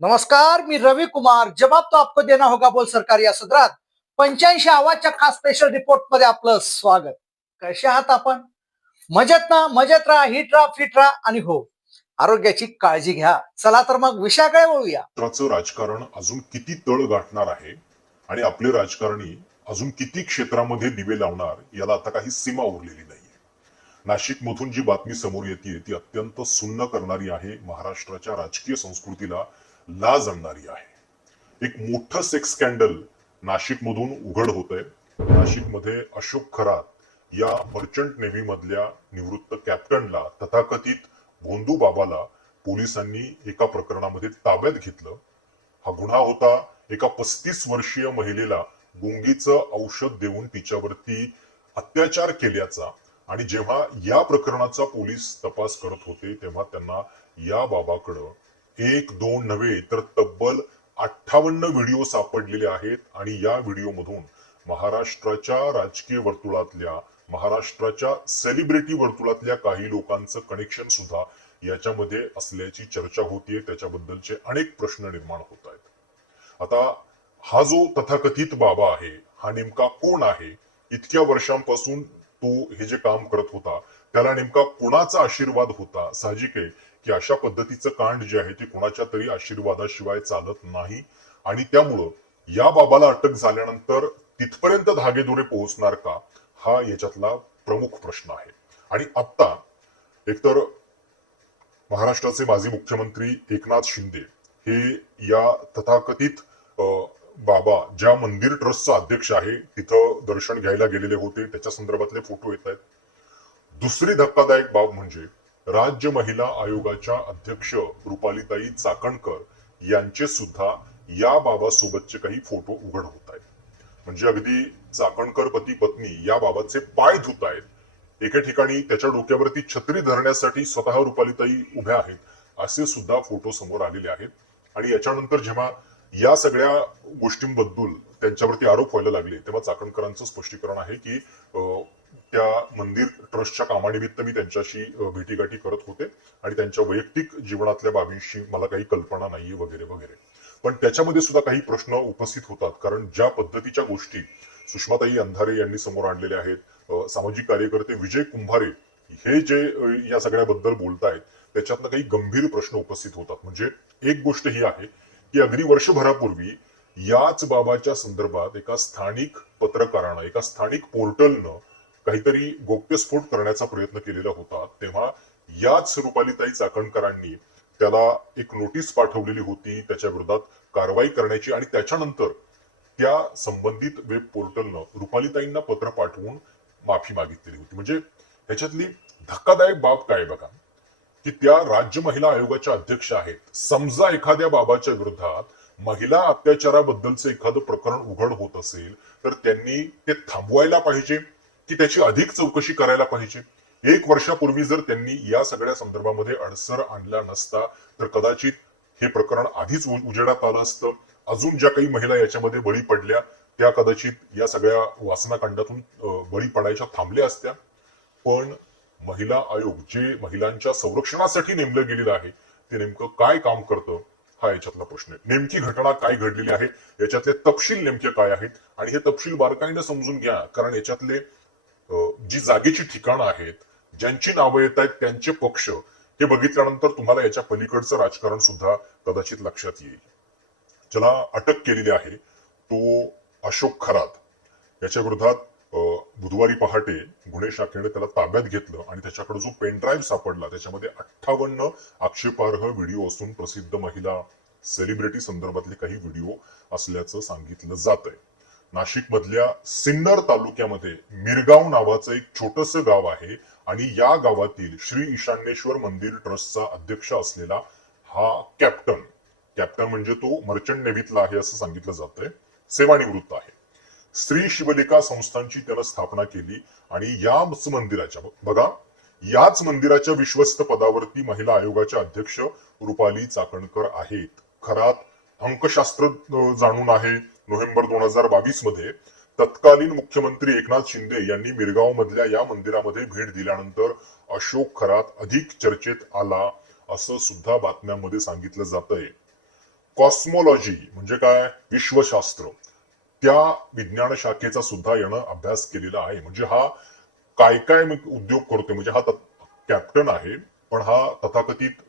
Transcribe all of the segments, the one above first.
नमस्कार, मी रवि कुमार. जवाब तो आपको देना होगा बोल सरकार या सदरात 85 आवाजच्या खास स्पेशल रिपोर्ट मध्ये आपलं स्वागत. कसे आहात आपण? मजेत ना? मजेत राहा, हिट राहा, फिट राहा आणि हो, आरोग्याची काळजी घ्या. चला तर मग विषयाकडे वळूया. महाराष्ट्राचं राजकारण अजून किती तळ गाठणार आहे आणि आपले राजकारणी अजून किती क्षेत्रामध्ये दिवे लावणार याला आता काही सीमा उरलेली नाहीये. नाशिक मधून जी बातमी समोर येते ती अत्यंत सुन्न करणारी आहे. महाराष्ट्राच्या राजकीय संस्कृतीला लाज आणणारी आहे. एक मोठं सेक्स स्कॅन्डल नाशिक मधून उघड होतंय. नाशिकमध्ये अशोक खरात या मर्चंट नेव्ही मधल्या निवृत्त कॅप्टनला तथाकथित भोंदू बाबाला पोलिसांनी एका प्रकरणामध्ये ताब्यात घेतलं. हा गुन्हा होता एका 35 वर्षीय महिलेला गुंगीचं औषध देऊन तिच्यावरती अत्याचार केल्याचा. आणि जेव्हा या प्रकरणाचा पोलीस तपास करत होते तेव्हा त्यांना या बाबाकडं एक दोन नव्हे तर तब्बल 58 व्हिडिओ सापडलेले आहेत. आणि या व्हिडिओ मधून महाराष्ट्राच्या राजकीय वर्तुळातल्या, महाराष्ट्राच्या सेलिब्रिटी वर्तुळातल्या काही लोकांचं कनेक्शन सुद्धा याच्यामध्ये असल्याची चर्चा होतीये. त्याच्याबद्दलचे अनेक प्रश्न निर्माण होत आहेत. आता हा जो तथाकथित बाबा आहे हा नेमका कोण आहे? इतक्या वर्षांपासून तो हे जे काम करत होता त्याला नेमका कोणाचा आशीर्वाद होता? साहजिक आहे की अशा पद्धतीचं कांड जे आहे ते कोणाच्या तरी आशीर्वादाशिवाय चालत नाही. आणि त्यामुळं या बाबाला अटक झाल्यानंतर तिथपर्यंत धागेदोरे पोहोचणार का, हा याच्यातला प्रमुख प्रश्न आहे. आणि आता एकतर महाराष्ट्राचे माजी मुख्यमंत्री एकनाथ शिंदे हे या तथाकथित बाबा ज्या मंदिर ट्रस्टचा अध्यक्ष आहे तिथं दर्शन घ्यायला गेलेले होते, त्याच्या संदर्भातले फोटो येत आहेत. दुसरी धक्कादायक बाब म्हणजे राज्य महिला आयोगाच्या अध्यक्ष रुपालीताई चाकणकर यांचे सुद्धा या बाबा सोबतचे काही फोटो उघड होत आहेत. म्हणजे अगदी चाकणकर पती पत्नी या बाबाचे पाय धुत आहेत. एके ठिकाणी त्याच्या डोक्यावरती छत्री धरण्यासाठी स्वतः रुपालीताई उभ्या आहेत, असे सुद्धा फोटो समोर आलेले आहेत. आणि याच्यानंतर जेव्हा या सगळ्या गोष्टींबद्दल त्यांच्यावरती आरोप व्हायला लागले तेव्हा चाकणकरांचं स्पष्टीकरण आहे की त्या मंदिर ट्रस्टच्या कामानिमित्त मी त्यांच्याशी भेटीगाठी करत होते आणि त्यांच्या वैयक्तिक जीवनातल्या बाबींशी मला काही कल्पना नाहीये वगैरे वगैरे. पण त्याच्यामध्ये सुद्धा काही प्रश्न उपस्थित होतात. कारण ज्या पद्धतीच्या गोष्टी सुषमाताई अंधारे यांनी समोर आणलेल्या आहेत, सामाजिक कार्यकर्ते विजय कुंभारे हे जे या सगळ्याबद्दल बोलतायत त्याच्यातनं काही गंभीर प्रश्न उपस्थित होतात. म्हणजे एक गोष्ट ही आहे की अगदी वर्षभरापूर्वी याच बाबाच्या संदर्भात एका स्थानिक पत्रकारानं, एका स्थानिक पोर्टलनं काहीतरी गोप्यस्फोट करण्याचा प्रयत्न केलेला होता. तेव्हा याच रुपालीताई चाकणकरांनी त्याला एक नोटीस पाठवलेली होती त्याच्या विरोधात कारवाई करण्याची. आणि त्याच्यानंतर त्या संबंधित वेब पोर्टलनं रुपालीताईंना पत्र पाठवून माफी मागितलेली होती. म्हणजे ह्याच्यातली धक्कादायक बाब काय बघा की त्या राज्य महिला आयोगाच्या अध्यक्ष आहेत. समजा एखाद्या बाबाच्या विरोधात महिला अत्याचाराबद्दलचं एखादं प्रकरण उघड होत असेल तर त्यांनी ते थांबवायला पाहिजे की त्याची अधिक चौकशी करायला पाहिजे. एक वर्षापूर्वी जर त्यांनी या सगळ्या संदर्भामध्ये अडसर आणला नसता तर कदाचित हे प्रकरण आधीच उजेडात आलं असतं. अजून ज्या काही महिला याच्यामध्ये बळी पडल्या त्या कदाचित या सगळ्या वासनाकांडातून बळी पडायच्या थांबल्या असत्या. पण महिला आयोग जे महिलांच्या संरक्षणासाठी नेमलं गेलेलं आहे ते नेमकं काय काम करतं हा याच्यातला प्रश्न आहे. नेमकी घटना काय घडलेली आहे, याच्यातले तपशील नेमके काय आहेत आणि हे तपशील बारकाईने समजून घ्या. कारण याच्यातले जी जागेची ठिकाणं आहेत, ज्यांची नावं येत आहेत त्यांचे पक्ष हे बघितल्यानंतर तुम्हाला याच्या पलीकडचं राजकारण सुद्धा कदाचित लक्षात येईल. ज्याला अटक केलेली आहे तो अशोक खरात, याच्या विरोधात बुधवारी पहाटे गुन्हे शाखेने त्याला ताब्यात घेतलं आणि त्याच्याकडे जो पेनड्राईव्ह सापडला त्याच्यामध्ये 58 आक्षेपार्ह व्हिडिओ असून प्रसिद्ध महिला सेलिब्रिटी संदर्भातले काही व्हिडिओ असल्याचं सांगितलं जात आहे. नाशिक मधल्या सिन्नर तालुक्यामध्ये मिरगाव नावाचं एक छोटस गाव आहे आणि या गावातील श्री ईशान्येश्वर मंदिर ट्रस्टचा अध्यक्ष असलेला हा कॅप्टन म्हणजे तो मर्चंट नेव्हीतला आहे असं सांगितलं जात आहे, सेवानिवृत्त आहे. स्त्री शिवलिका संस्थांची त्यानं स्थापना केली आणि याच मंदिराच्या बघा याच मंदिराच्या विश्वस्त पदावरती महिला आयोगाच्या अध्यक्ष रुपाली चाकणकर आहेत. खरात अंकशास्त्र जाणून आहे. नोव्हेंबर 2022 मध्ये तत्कालीन मुख्यमंत्री एकनाथ शिंदे यांनी मिरगाव मधल्या या मंदिरामध्ये भेट दिल्यानंतर अशोक खरात अधिक चर्चेत आला असं सुद्धा बातम्यांमध्ये सांगितलं जातंय. कॉस्मॉलॉजी म्हणजे काय, विश्वशास्त्र, त्या विज्ञान शाखेचा सुद्धा यानं अभ्यास केलेला आहे. म्हणजे हा काय काय उद्योग करतोय. म्हणजे हा कॅप्टन आहे, पण हा तथाकथित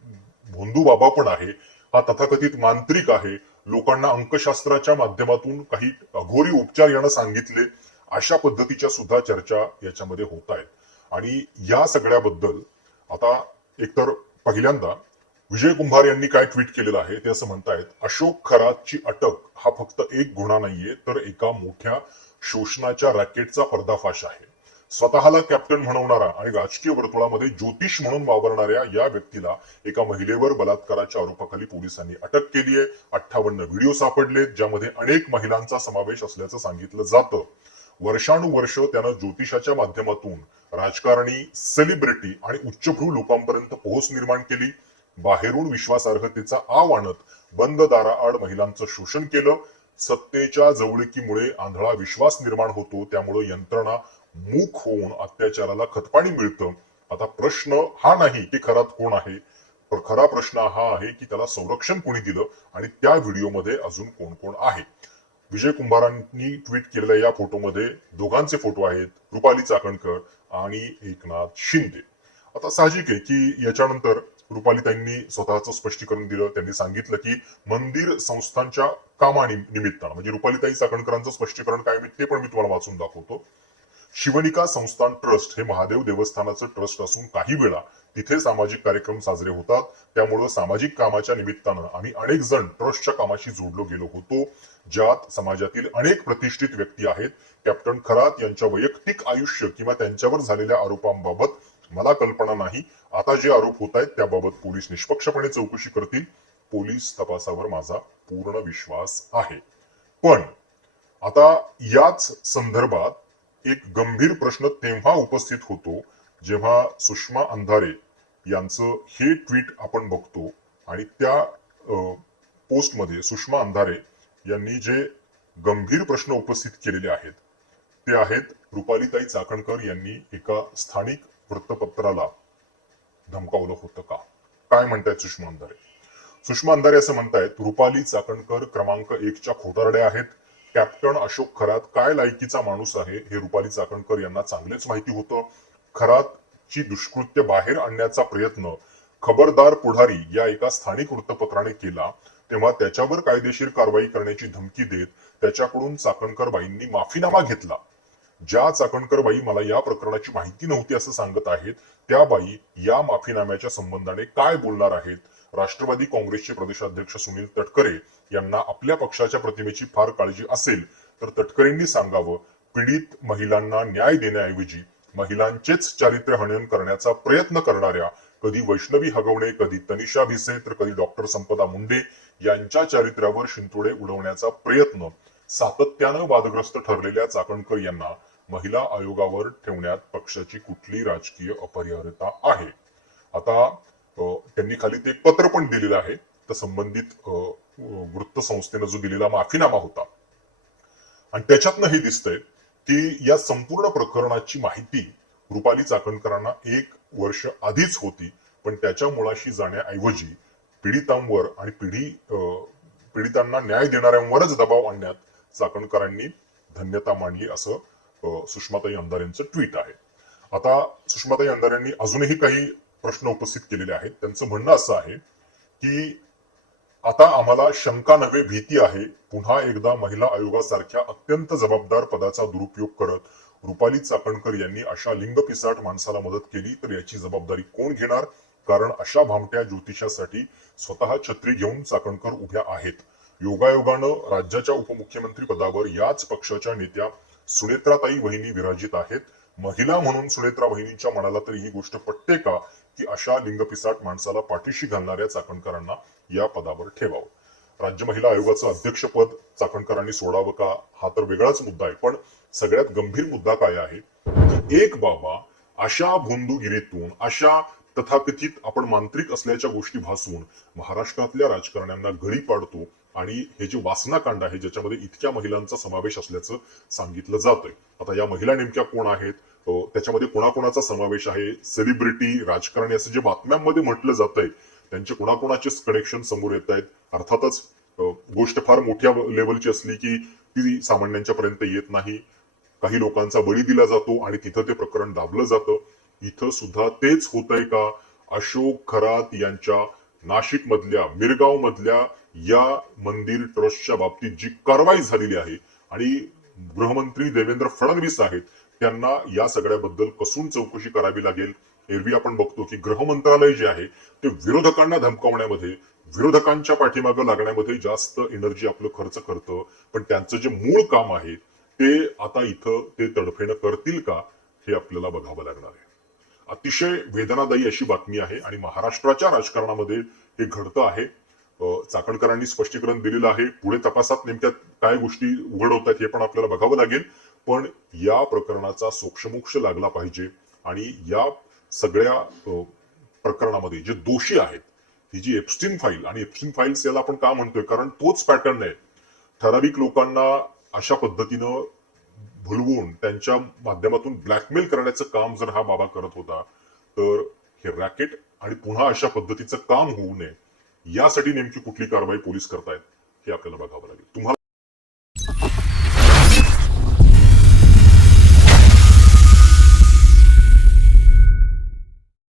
भोंदू बाबा पण आहे, हा तथाकथित मांत्रिक आहे. लोकांना अंकशास्त्राच्या माध्यमातून काही अघोरी उपचार यानं सांगितले, अशा पद्धतीच्या सुद्धा चर्चा याच्यामध्ये होत आहेत. आणि या सगळ्याबद्दल आता एकतर पहिल्यांदा विजय कुंभार यांनी काय ट्विट केलेलं आहे ते असं म्हणतायत, अशोक खरातची अटक हा फक्त एक गुन्हा नाहीये, तर एका मोठ्या शोषणाच्या रॅकेटचा पर्दाफाश आहे. स्वतःला कॅप्टन म्हणवणारा आणि राजकीय वर्तुळामध्ये ज्योतिष म्हणून वावरणाऱ्या या व्यक्तीला एका महिलेवर बलात्काराच्या आरोपाखाली पोलिसांनी अटक केली आहे. 58 व्हिडिओ सापडलेत, ज्यामध्ये अनेक महिलांचा समावेश असल्याचं सांगितलं जातं. वर्षानुवर्ष त्यानं ज्योतिषाच्या माध्यमातून राजकारणी, सेलिब्रिटी आणि उच्चभ्रू लोकांपर्यंत पोहोच निर्माण केली. बाहेरून विश्वासार्हतेचा आव आणत बंद दाराआड महिलांचं शोषण केलं. सत्तेच्या जवळकीमुळे आंधळा विश्वास निर्माण होतो, त्यामुळे यंत्रणा मूक होऊन अत्याचाराला खतपाणी मिळतं. आता प्रश्न हा नाही की खरात कोण आहे, पण खरा प्रश्न हा आहे की त्याला संरक्षण कोणी दिलं आणि त्या व्हिडिओमध्ये अजून कोण कोण आहे. विजय कुंभारांनी ट्विट केलेल्या या फोटोमध्ये दोघांचे फोटो आहेत, रुपाली चाकणकर आणि एकनाथ शिंदे. आता साहजिक आहे की याच्यानंतर रुपालीताईंनी स्वतःचं स्पष्टीकरण दिलं. त्यांनी सांगितलं की मंदिर संस्थांच्या कामानिमित्तानं, म्हणजे रुपालीताई चाकणकरांचं स्पष्टीकरण काय ते पण मी तुम्हाला वाचून दाखवतो. शिवनिका संस्थान ट्रस्ट हे महादेव देवस्थानाचं ट्रस्ट असून काही वेळा तिथे सामाजिक कार्यक्रम साजरे होतात. त्यामुळं सामाजिक कामाच्या निमित्तानं आम्ही अनेक जण ट्रस्टच्या कामाशी जोडलो गेलो होतो, ज्यात समाजातील अनेक प्रतिष्ठित व्यक्ती आहेत. कॅप्टन खरात यांच्या वैयक्तिक आयुष्य किंवा त्यांच्यावर झालेल्या आरोपांबाबत मला कल्पना नाही. आता जे आरोप होत आहेत त्याबाबत पोलीस निष्पक्षपणे चौकशी करतील. पोलीस तपासावर माझा पूर्ण विश्वास आहे. पण आता याच संदर्भात एक गंभीर प्रश्न तेव्हा उपस्थित होतो जेव्हा सुषमा अंधारे यांचं हे ट्विट आपण बघतो आणि त्या पोस्टमध्ये सुषमा अंधारे यांनी जे गंभीर प्रश्न उपस्थित केलेले आहेत ते आहेत, रुपालीताई चाकणकर यांनी एका स्थानिक वृत्तपत्राला धमकावलं होतं का? काय म्हणतायत सुषमा अंधारे? सुषमा अंधारे असं म्हणतायत, रुपाली चाकणकर क्रमांक 1 च्या खोटारड्या आहेत. कॅप्टन अशोक खरात काय लायकीचा माणूस आहे हे रुपाली चाकणकर यांना चांगलेच माहिती होतं. खरातची दुष्कृत्य बाहेर आणण्याचा प्रयत्न खबरदार पुढारी या एका स्थानिक वृत्तपत्राने केला, तेव्हा त्याच्यावर कायदेशीर कारवाई करण्याची धमकी देत त्याच्याकडून चाकणकर बाईंनी माफीनामा घेतला. ज्या चाकणकर बाई मला या प्रकरणाची माहिती नव्हती असं सांगत आहेत, त्या बाई या माफीनाम्याच्या संबंधाने काय बोलणार आहेत? राष्ट्रवादी काँग्रेसचे प्रदेशाध्यक्ष सुनील तटकरे यांना आपल्या पक्षाच्या प्रतिमेची फार काळजी असेल तर तटकरेंनी सांगावं, पीडित महिलांना न्याय देण्याऐवजी महिलांचेच चारित्र्य हनन करण्याचा प्रयत्न करणाऱ्या, कधी वैष्णवी हगवणे, कधी तनिषा भिसे तर कधी डॉक्टर संपदा मुंडे यांच्या चारित्र्यावर शिंतोडे उडवण्याचा प्रयत्न सातत्यानं वादग्रस्त ठरलेल्या चाकणकर यांना महिला आयोगावर ठेवण्यात पक्षाची कुठली राजकीय अपरिहार्यता आहे? आता त्यांनी खाली ते पत्र पण दिलेलं आहे, तर संबंधित वृत्त संस्थेनं जो दिलेला माफीनामा होता आणि त्याच्यातनं हे दिसतंय की या संपूर्ण प्रकरणाची माहिती रुपाली चाकणकरांना 1 वर्ष आधीच होती, पण त्याच्या मुळाशी जाण्याऐवजी पीडितांवर आणि पीडितांना न्याय देणाऱ्यांवरच दबाव आणण्यात चाकणकरांनी धन्यता मांडली, असं सुषमाताई अंधारेंचं ट्विट आहे. आता सुषमाताई अंधारेंनी अजूनही काही प्रश्न उपस्थित केलेले आहेत. त्यांचं म्हणणं असं आहे की आता आम्हाला शंका नव्हे भीती आहे. पुन्हा एकदा महिला आयोगासारख्या अत्यंत जबाबदार पदाचा दुरुपयोग करत रुपाली चाकणकर यांनी अशा लिंगपिसाट माणसाला मदत केली तर याची जबाबदारी कोण घेणार? कारण अशा भामट्या ज्योतिषासाठी स्वतः छत्री घेऊन चाकणकर उभ्या आहेत. योगायोगानं राज्याच्या उपमुख्यमंत्री पदावर याच पक्षाच्या नेत्या सुनेत्राताई वहिनी विराजित आहेत. महिला म्हणून सुनेत्रा वहिनींच्या मनाला तरी ही गोष्ट पटते का की अशा लिंगपिसाट माणसाला पाठीशी घालणाऱ्या चाकणकरांना या पदावर ठेवावं? राज्य महिला आयोगाचं अध्यक्षपद चाकणकरांनी सोडावं का, हा तर वेगळाच मुद्दा आहे. पण सगळ्यात गंभीर मुद्दा काय आहे, एक बाबा अशा भोंदूगिरीतून, अशा तथाकथित आपण मांत्रिक असल्याच्या गोष्टी भासून महाराष्ट्रातल्या राजकारण्यांना गळी पाडतो आणि हे जे वासनाकांड आहे ज्याच्यामध्ये इतक्या महिलांचा समावेश असल्याचं सांगितलं जातंय. आता या महिला नेमक्या कोण आहेत, त्याच्यामध्ये कोणाकोणाचा समावेश आहे, सेलिब्रिटी, राजकारणी असं जे बातम्यांमध्ये म्हटलं जातंय त्यांचे कोणाकोणाचे कनेक्शन समोर येत आहेत. अर्थातच गोष्ट फार मोठ्या लेवलची असली की ती सामान्यांच्या पर्यंत येत नाही. काही लोकांचा बळी दिला जातो आणि तिथं ते प्रकरण दाबलं जातं. इथं सुद्धा तेच होतंय का? अशोक खरात यांच्या नाशिक मधल्या मिरगाव मधल्या या मंदिर ट्रस्टच्या बाबतीत जी कारवाई झालेली आहे आणि गृहमंत्री देवेंद्र फडणवीस आहेत त्यांना या सगळ्याबद्दल कसून चौकशी करावी लागेल. एरवी आपण बघतो की गृह मंत्रालय जे आहे ते विरोधकांना धमकावण्यामध्ये, विरोधकांच्या पाठीमागं लागण्यामध्ये जास्त एनर्जी आपलं खर्च करतं. पण त्यांचं जे मूळ काम आहे ते आता इथं ते तडफेणं करतील का हे आपल्याला बघावं लागणार आहे. अतिशय वेदनादायी अशी बातमी आहे आणि महाराष्ट्राच्या राजकारणामध्ये हे घडतं आहे. चाकणकरांनी स्पष्टीकरण दिलेलं आहे. पुढे तपासात नेमक्या काय गोष्टी उघड होत आहेत हे पण आपल्याला बघावं लागेल. पण या प्रकरणाचा सोक्षमोक्ष लागला पाहिजे आणि या सगळ्या प्रकरणामध्ये जे दोषी आहेत, ही जी एप्स्टीन फाईल आणि एप्स्टीन फाईल्स याला आपण का म्हणतोय, कारण तोच पॅटर्न आहे. ठराविक लोकांना अशा पद्धतीनं भुलवून त्यांच्या माध्यमातून ब्लॅकमेल करण्याचं काम जर हा बाबा करत होता तर हे रॅकेट आणि पुन्हा अशा पद्धतीचं काम होऊ नये यासाठी नेमकी कुठली कारवाई पोलीस करतायत हे आपल्याला बघावं लागेल. तुम्हाला